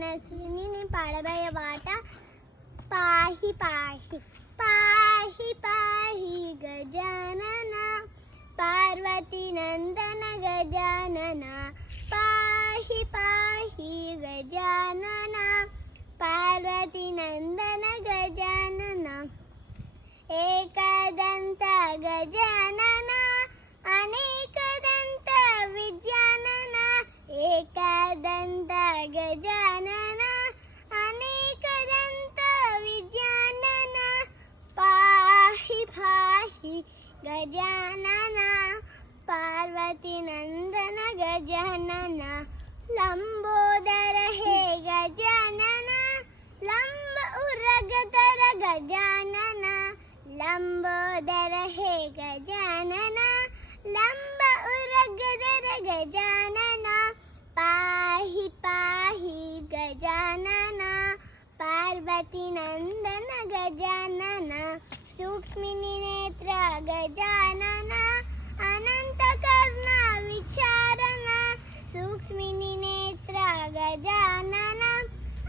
మనసుని పాడబోయ పాట పాహి పాహి పాహి పాహి గజానన పార్వతీ నందన గజానన పాహి పాహి గజానన పార్వతీ నందన గజానన ఏకదంత గజానన అనేకదంత విద్యానన ఏకదంత గజానన అనేకదంత విద్యానన పాహి పాహి గజానన పార్వతీ నందన గజానన లంబోదర హే గజానన లంబ ఉరగతర గజానన లంబోదర హే గజానన లంబ ఉరగదర గజానన పాహి పాహి గజానన పార్వతీ నందన గజానన సూక్ష్మిని నేత్ర గజానన అనంత కర్ణ విచారణ సూక్ష్మిని నేత్ర గజానన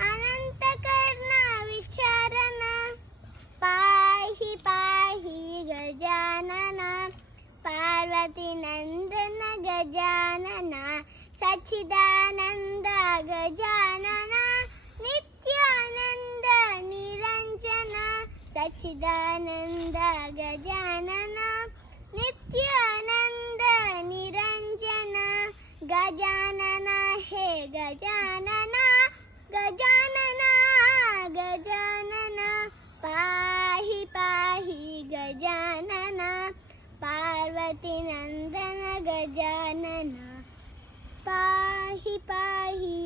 అనంత కర్ణ విచారణ పాహి పాహి గజానన పార్వతీ నందన గజానన సచ్చిదానంద గజానన నిత్యానంద నిరంజన సచ్చిదానంద గజానన నిత్యానంద నిరంజన గజానన హే గజానన గజానన గజానన పాహి పాహి గజానన పార్వతీ నందన గజానన పాహి పాహి